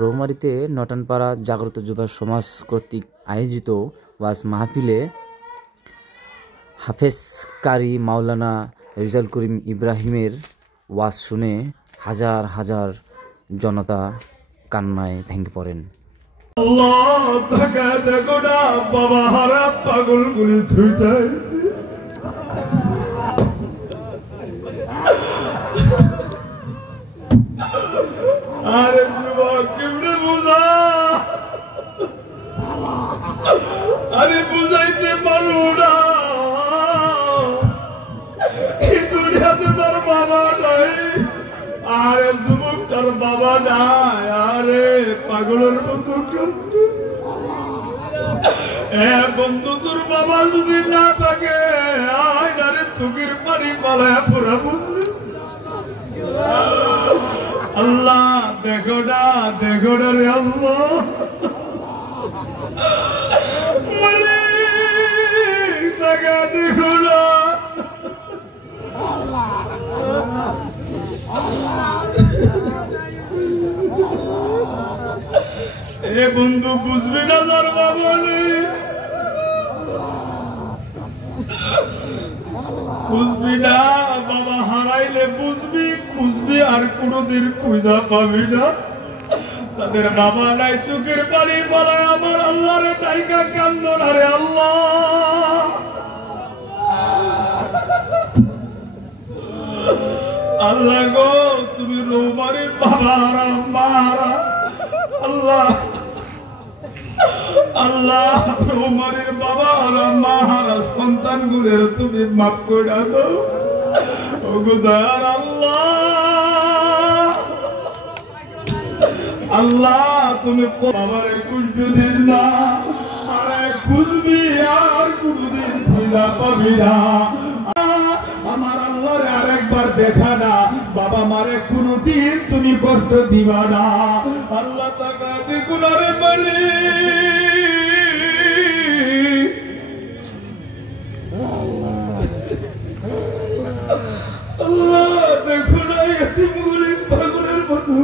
রৌমারীতে নটানপাড়া জাগ্রত যুব সমাজ কর্তৃক আয়োজিত ওয়াজ মাহফিলে হাফেজ কারি মাওলানা রেজাউল করিম ইব্রাহিমের ওয়াজ শুনে হাজার হাজার জনতা কান্নায় ভেঙে পড়েন। আল্লাহ টাকা দেখো না বাবা হারা পাগলগুলি ছুটাইছে। আরে যুবক কেমনে বুঝা, আমি বুঝাইতে পারো না। এই দুনিয়াতে তার বাবা নাই, আরে যুবক তার বাবা নাই, আরে পাগলের মতো কান্দে। বন্ধু তোর বাবা যদি না থাকে আয় নারে চোখের পানি পালায় পড়া বললে। আল্লাহ দেখো না রে আল্লাহ, দেখো না। এ বন্ধু বুঝবি না তোর বাবা নেই, বুঝবি না। বাবা হারাইলে বুঝবি, খুঁজবি আর কোনদিন খুঁজা পাবি না। যাদের বাবা নাই চোখের পানি বলায় আমার আল্লাহ রে টাইকা কান্দন। আরে আল্লাহ আল্লাহ গো তুমি রৌমারির বাবা হারা মা হারা আল্লাহ, আল্লাহ রৌমারির বাবা হারা মা হারা সন্তান গুলের তুমি মাফ করে দাও। ওগুদার আল্লাহ, আল্লাহ তুমি বাবারে খুঁজবি দিন না, আরে খুঁজবি আর কোনদিন খুঁজা পাবি না। আমার আল্লাহরে আরেকবার দেখা না, বাবা মারে কোনদিন তুমি কষ্ট দিবা না। আল্লাহ তাকা দেখুন আরে বলি আল্লাহ দেখুন এতিমগুলি পাগলের মতো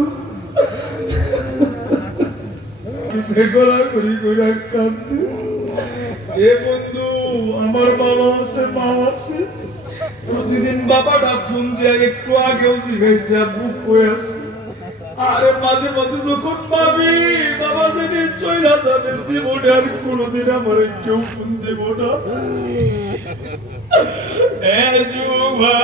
বেগলা করি করে কাঁদে। এ বন্ধু আমার বাবা আছে মা আছে, প্রতিদিন বাবাটা ফোন দিয়ে একটু আগেও শিখাইছে বুক হয়ে আছে। আরে মাঝে মাঝে যখন ভাবি বাবা যদি চইলা যাবে জীবনে আর কোনদিন আমার কেউ ফোন দেব না। এ যুবা